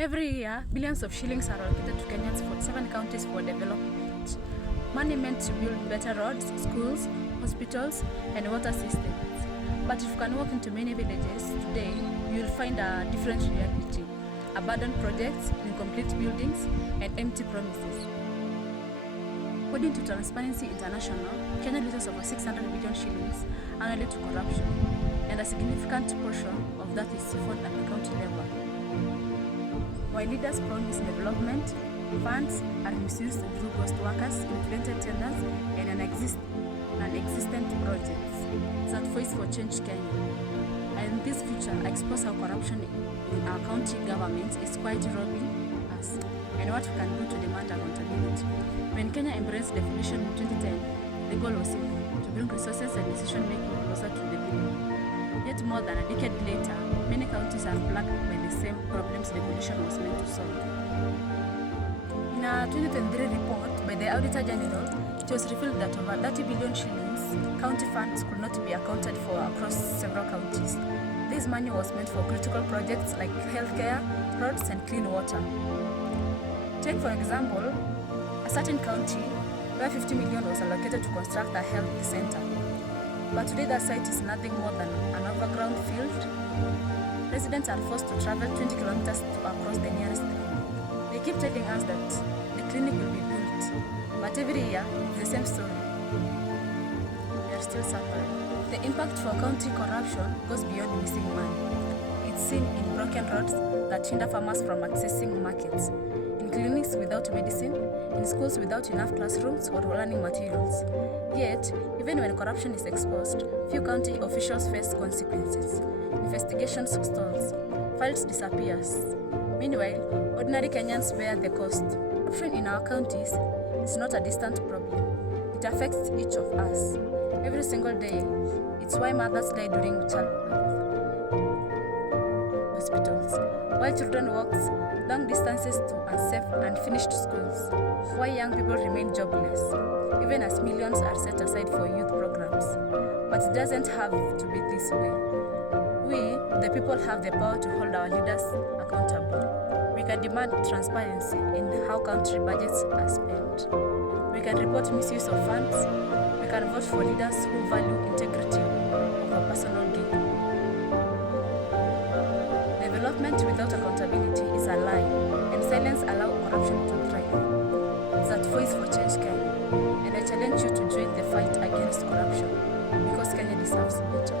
Every year, billions of shillings are allocated to Kenyans for 7 counties for development. Money meant to build better roads, schools, hospitals, and water systems. But if you can walk into many villages today, you will find a different reality. Abandoned projects, incomplete buildings, and empty promises. According to Transparency International, Kenya loses over 600 billion shillings annually to corruption, and a significant portion of that is siphoned at the county level. While leaders promise development, funds are misused through ghost workers, inflated tenders, and non-existent projects that Voice for Change Kenya. And this future expose how corruption in our county governments is quite robbing us, and what we can do to demand accountability. When Kenya embraced devolution in 2010, the goal was simple: to bring resources and decision-making closer to the people. Yet more than a decade later, many counties are plagued by the same problems devolution was meant to solve. In a 2023 report by the Auditor General, it was revealed that over 30 billion shillings county funds could not be accounted for across several counties. This money was meant for critical projects like healthcare, roads, and clean water. Take for example, a certain county where 50 million was allocated to construct a health center. But today that site is nothing more than an overground field. Residents are forced to travel 20 kilometers to across the nearest clinic. They keep telling us that the clinic will be built, but every year it's the same story. We are still suffering. The impact for county corruption goes beyond missing money. It's seen in broken roads that hinder farmers from accessing markets, in clinics without medicine, in schools without enough classrooms or learning materials. Yet, even when corruption is exposed, few county officials face consequences. Investigations stalls, files disappears. Meanwhile, ordinary Kenyans bear the cost. Corruption in our counties is not a distant problem. It affects each of us every single day. It's why mothers die during childbirth, hospitals, why children walk long distances to unsafe and unfinished schools, why young people remain jobless, even as millions are set aside for youth programs. But it doesn't have to be this way. We, the people, have the power to hold our leaders accountable. We can demand transparency in how country budgets are spent. We can report misuse of funds. We can vote for leaders who value integrity over personal gain. Development without accountability is a lie, and silence allows corruption to thrive. That Voice for Change Kenya, and I challenge you to join the fight against corruption, because Kenya deserves better.